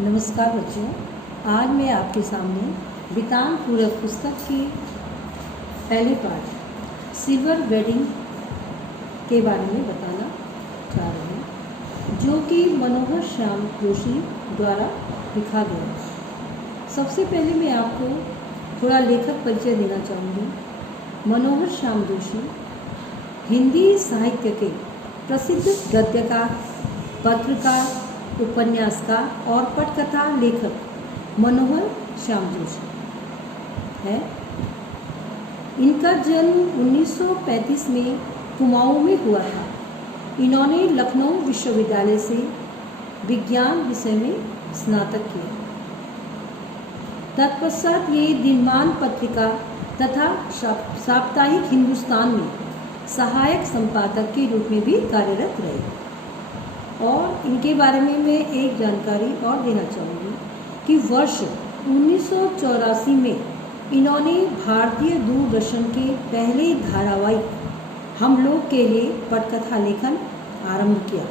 नमस्कार बच्चों, आज मैं आपके सामने बितान पूरक पुस्तक की पहले पाठ सिल्वर वेडिंग के बारे में बताना चाह रही हूँ, जो कि मनोहर श्याम जोशी द्वारा लिखा गया है। सबसे पहले मैं आपको थोड़ा लेखक परिचय देना चाहूँगी। मनोहर श्याम जोशी हिंदी साहित्य के प्रसिद्ध गद्यकार, पत्रकार, उपन्यासकार और पटकथा लेखक मनोहर श्याम जोशी है। इनका जन्म 1935 में कुमाऊं में हुआ था। इन्होंने लखनऊ विश्वविद्यालय से विज्ञान विषय में स्नातक किया। तत्पश्चात ये दिनमान पत्रिका तथा साप्ताहिक हिंदुस्तान में सहायक संपादक के रूप में भी कार्यरत रहे। और इनके बारे में मैं एक जानकारी और देना चाहूँगी कि वर्ष 1984 में इन्होंने भारतीय दूरदर्शन के पहले धारावाहिक हम लोग के लिए पटकथा लेखन आरंभ किया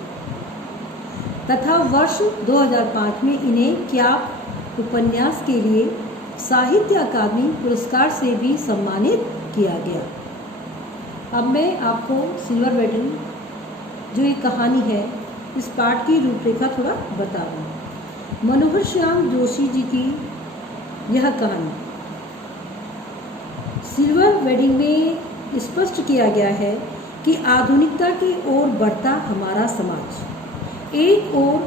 तथा वर्ष 2005 में इन्हें क्या उपन्यास के लिए साहित्य अकादमी पुरस्कार से भी सम्मानित किया गया। अब मैं आपको सिल्वर वेडिंग जो एक कहानी है, इस पाठ की रूपरेखा थोड़ा बता रहा हूँ। मनोहर श्याम जोशी जी की यह कहानी सिल्वर वेडिंग में स्पष्ट किया गया है कि आधुनिकता की ओर बढ़ता हमारा समाज एक ओर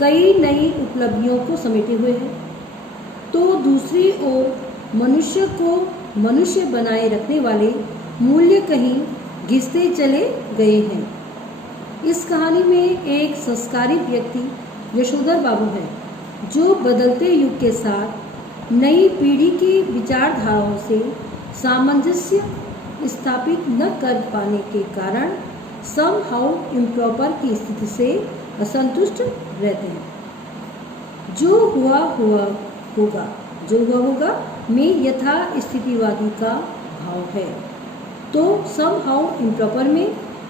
कई नई उपलब्धियों को समेटे हुए है, तो दूसरी ओर मनुष्य को मनुष्य बनाए रखने वाले मूल्य कहीं घिसते चले गए हैं। इस कहानी में एक संस्कारित व्यक्ति यशोधर बाबू है, जो बदलते युग के साथ नई पीढ़ी की विचारधाराओं से सामंजस्य स्थापित न कर पाने के कारण समहाउ इम्प्रॉपर की स्थिति से असंतुष्ट रहते हैं। जो हुआ होगा में यथा स्थितिवादी का भाव है, तो समहाउ इम्प्रॉपर में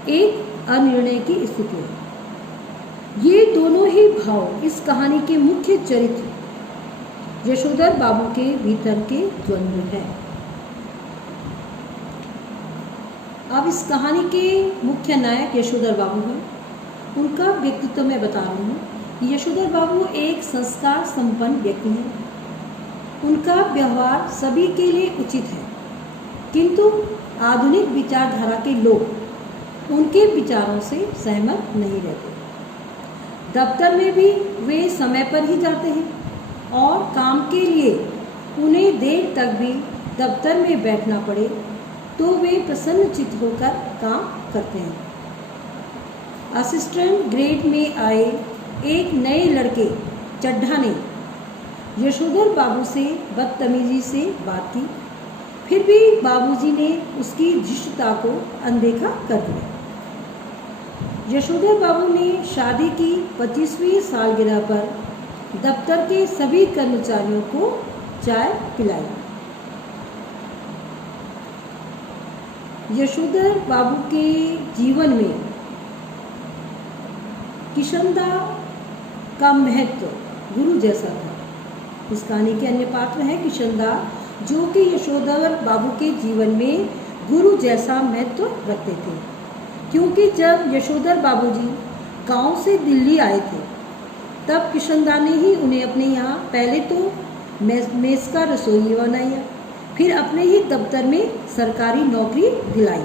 एक अनिर्णय की स्थिति है। ये दोनों ही भाव इस कहानी के मुख्य चरित्र यशोधर बाबू के भीतर के द्वंद्व हैं। अब इस कहानी के मुख्य नायक यशोधर बाबू हैं। उनका व्यक्तित्व मैं बता रही हूँ। यशोधर बाबू एक संस्कार संपन्न व्यक्ति हैं। उनका व्यवहार सभी के लिए उचित है, किंतु आधुनिक विचारधारा के लोग उनके विचारों से सहमत नहीं रहते। दफ्तर में भी वे समय पर ही जाते हैं और काम के लिए उन्हें देर तक भी दफ्तर में बैठना पड़े तो वे प्रसन्नचित्त होकर काम करते हैं। असिस्टेंट ग्रेड में आए एक नए लड़के चड्ढा ने यशोधर बाबू से बदतमीजी से बात की, फिर भी बाबूजी ने उसकी धृष्टता को अनदेखा कर दिया। यशोधर बाबू ने शादी की 25वीं सालगिरह पर दफ्तर के सभी कर्मचारियों को चाय पिलाई। यशोधर बाबू के जीवन में किशनदा का महत्व गुरु जैसा था। इस कहानी के अन्य पात्र हैं किशनदा, जो कि यशोधर बाबू के जीवन में गुरु जैसा महत्व रखते थे, क्योंकि जब यशोधर बाबूजी गांव से दिल्ली आए थे, तब किशनदा ने ही उन्हें अपने यहाँ पहले तो मेस का रसोई बनाया, फिर अपने ही दफ्तर में सरकारी नौकरी दिलाई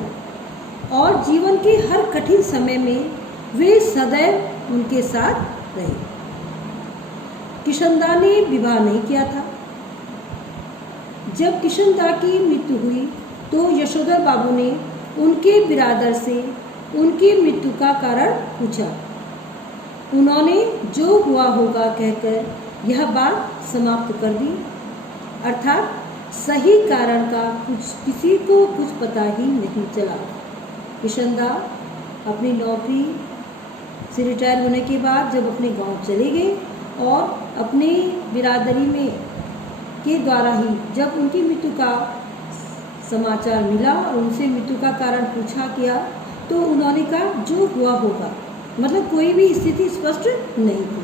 और जीवन के हर कठिन समय में वे सदैव उनके साथ रहे। किशनदा ने विवाह नहीं किया था। जब किशनदा की मृत्यु हुई तो यशोधर बाबू ने उनके बिरादर से उनकी मृत्यु का कारण पूछा। उन्होंने जो हुआ होगा कहकर यह बात समाप्त कर दी, अर्थात सही कारण का किसी को कुछ पता ही नहीं चला। किशनदा अपनी नौकरी से रिटायर होने के बाद जब अपने गांव चले गए और अपने बिरादरी में के द्वारा ही जब उनकी मृत्यु का समाचार मिला और उनसे मृत्यु का कारण पूछा किया, तो उन्होंने कहा जो हुआ होगा, मतलब कोई भी स्थिति स्पष्ट नहीं थी।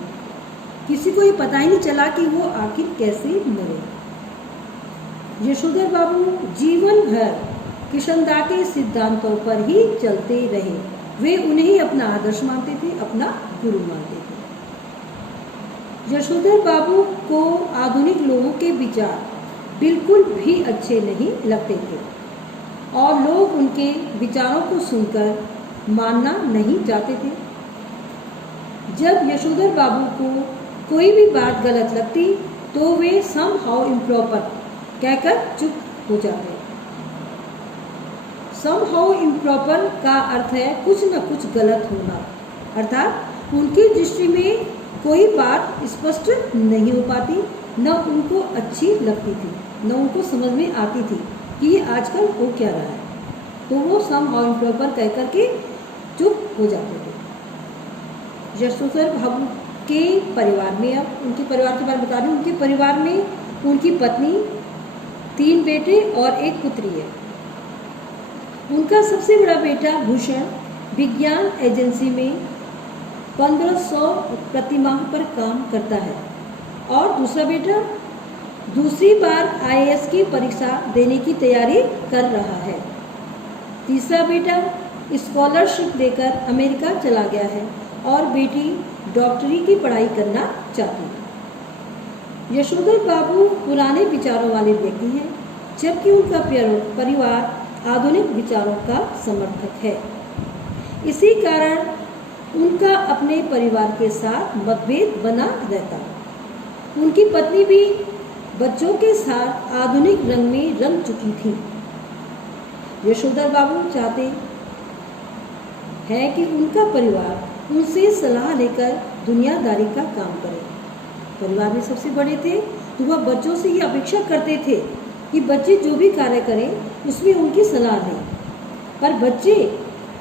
किसी को ये पता ही नहीं चला कि वो आखिर कैसे मरे। यशोधर बाबू जीवन भर किशनदा के सिद्धांतों पर ही चलते रहे। वे उन्हें ही अपना आदर्श मानते थे, अपना गुरु मानते थे। यशोधर बाबू को आधुनिक लोगों के विचार बिल्कुल भी अच्छे नहीं लगते थे और लोग उनके विचारों को सुनकर मानना नहीं चाहते थे। जब यशोधर बाबू को कोई भी बात गलत लगती तो वे somehow improper कहकर चुप हो जाते। somehow improper का अर्थ है कुछ न कुछ गलत होना, अर्थात उनकी दृष्टि में कोई बात स्पष्ट नहीं हो पाती, न उनको अच्छी लगती थी, न उनको समझ में आती थी कि ये आजकल हो क्या रहा है, तो वो somehow improper कह करके चुप हो जाते थे। यशोधर बाबू के परिवार में, अब उनके परिवार के बारे में बता रही हूँ, उनके परिवार में उनकी पत्नी, 3 बेटे और 1 पुत्री है। उनका सबसे बड़ा बेटा भूषण विज्ञान एजेंसी में 1500 प्रतिमाह पर काम करता है और दूसरा बेटा दूसरी बार IAS की परीक्षा देने की तैयारी कर रहा है। तीसरा बेटा स्कॉलरशिप लेकर अमेरिका चला गया है और बेटी डॉक्टरी की पढ़ाई करना चाहती है। यशोधर बाबू पुराने विचारों वाले व्यक्ति हैं, जबकि उनका परिवार आधुनिक विचारों का समर्थक है। इसी कारण उनका अपने परिवार के साथ मतभेद बना रहता। उनकी पत्नी भी बच्चों के साथ आधुनिक रंग में रंग चुकी थी। यशोधर बाबू चाहते हैं कि उनका परिवार उनसे सलाह लेकर दुनियादारी का काम करे। परिवार में सबसे बड़े थे तो वह बच्चों से ये अपेक्षा करते थे कि बच्चे जो भी कार्य करें उसमें उनकी सलाह लें, पर बच्चे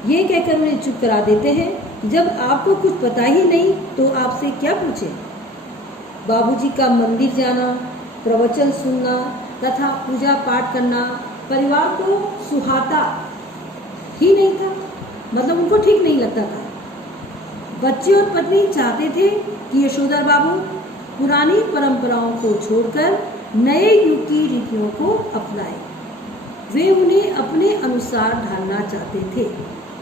ये कहकर उन्हें चुप करा देते हैं, जब आपको कुछ पता ही नहीं तो आपसे क्या पूछें। बाबूजी का मंदिर जाना, प्रवचन सुनना तथा पूजा पाठ करना परिवार को सुहाता ही नहीं था, मतलब उनको ठीक नहीं लगता था। बच्चे और पत्नी चाहते थे कि यशोधर बाबू पुरानी परंपराओं को छोड़कर नए युग की रीतियों को अपनाएं। वे उन्हें अपने अनुसार ढालना चाहते थे,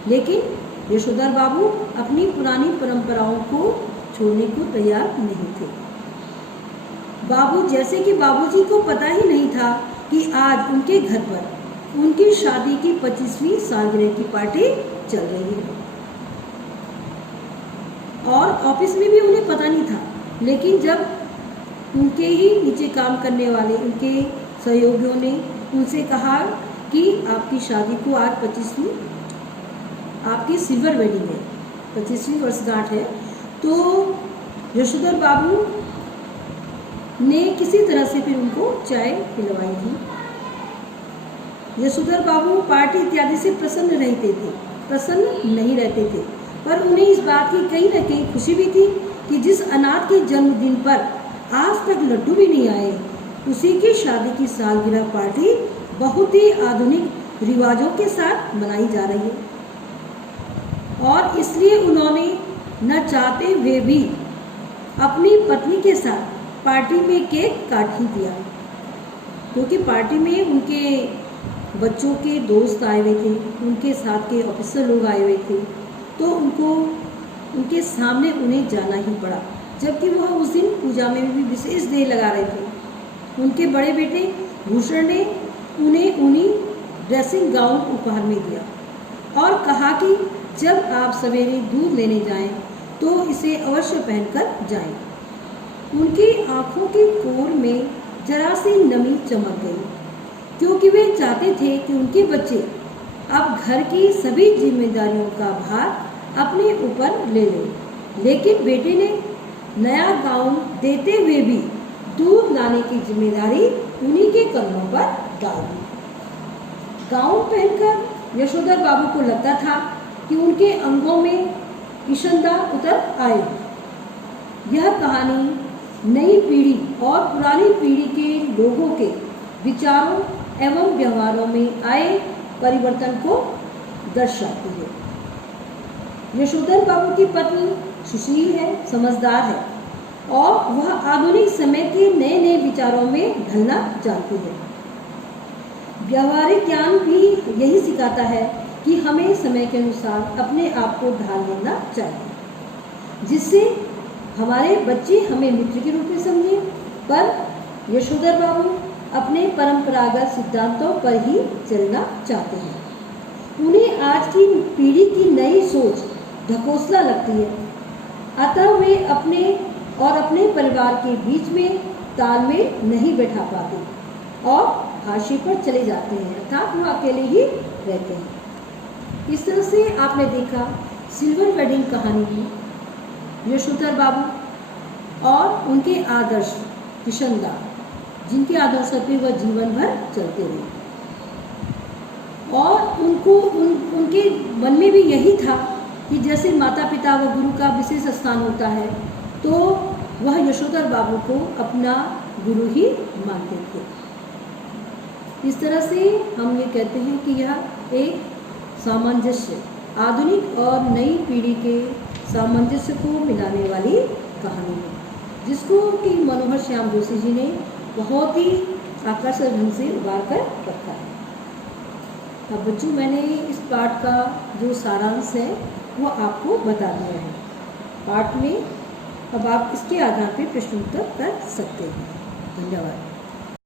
लेकिन यशोधर बाबू अपनी पुरानी परंपराओं को छोड़ने को तैयार नहीं थे। जैसे कि बाबूजी को पता ही नहीं था कि आज उनके घर पर उनकी शादी की 25वीं सालगिरह की पार्टी चल रही है और ऑफिस में भी उन्हें पता नहीं था, लेकिन जब उनके ही नीचे काम करने वाले उनके सहयोगियों ने उनसे कहा कि आपकी शादी को आज 25वीं आपकी सिल्वर वेडिंग है, 25वीं वर्षगांठ है, तो यशोधर बाबू ने किसी तरह से फिर उनको चाय पिलवाई थी। यशोधर बाबू पार्टी इत्यादि से प्रसन्न नहीं रहते थे, पर उन्हें इस बात की कहीं न कहीं खुशी भी थी कि जिस अनाथ के जन्मदिन पर आज तक लड्डू भी नहीं आए, उसी की शादी की सालगिरह पार्टी बहुत ही आधुनिक रिवाजों के साथ मनाई जा रही है और इसलिए उन्होंने न चाहते हुए भी अपनी पत्नी के साथ पार्टी में केक काट ही दिया, क्योंकि पार्टी में उनके बच्चों के दोस्त आए हुए थे, उनके साथ के ऑफिसर लोग आए हुए थे, तो उनके सामने उन्हें जाना ही पड़ा, जबकि वह उस दिन पूजा में भी विशेष देर लगा रहे थे। उनके बड़े बेटे भूषण ने उन्हीं ड्रेसिंग गाउन उपहार में दिया और कहा कि जब आप सवेरे दूध लेने जाएं तो इसे अवश्य पहनकर जाएं। उनकी आंखों के कोर में जरा सी नमी चमक गई, क्योंकि वे चाहते थे कि उनके बच्चे अब घर की सभी जिम्मेदारियों का भार अपने ऊपर ले लें, लेकिन बेटे ने नया गाउन देते हुए भी दूध लाने की जिम्मेदारी उन्हीं के कंधों पर डाल दी। गाउन पहनकर यशोधर बाबू को लगता था कि उनके अंगों में किशनदा उतर आए। यह कहानी नई पीढ़ी और पुरानी पीढ़ी के लोगों के विचारों एवं व्यवहारों में आए परिवर्तन को दर्शाती है। यशोधर बाबू की पत्नी सुशील है, समझदार है और वह आधुनिक समय के नए नए विचारों में ढलना जानती है। व्यवहारिक ज्ञान भी यही सिखाता है कि हमें समय के अनुसार अपने आप को ढाल लेना चाहिए, जिससे हमारे बच्चे हमें मित्र के रूप में समझें। पर यशोधर बाबू अपने परंपरागत सिद्धांतों पर ही चलना चाहते हैं। उन्हें आज की पीढ़ी की नई सोच ढकोसला लगती है, अतः वे अपने और अपने परिवार के बीच में तालमेल नहीं बैठा पाते और हाशिए पर चले जाते हैं, अर्थात वो अकेले ही रहते हैं। इस तरह से आपने देखा सिल्वर वेडिंग कहानी की यशोधर बाबू और उनके आदर्श किशनदा, जिनके आदर्शों पे वह जीवन भर चलते रहे, और उनके मन में भी यही था कि जैसे माता पिता व गुरु का विशेष स्थान होता है, तो वह यशोधर बाबू को अपना गुरु ही मानते थे। इस तरह से हम ये कहते हैं कि यह एक सामंजस्य, आधुनिक और नई पीढ़ी के सामंजस्य को मिलाने वाली कहानी है, जिसको कि मनोहर श्याम जोशी जी ने बहुत ही आकर्षक ढंग से उभार कर रखा है। अब बच्चों, मैंने इस पाठ का जो सारांश है वो आपको बता दिया है। पाठ में अब आप इसके आधार पर प्रश्न उत्तर कर सकते हैं। धन्यवाद।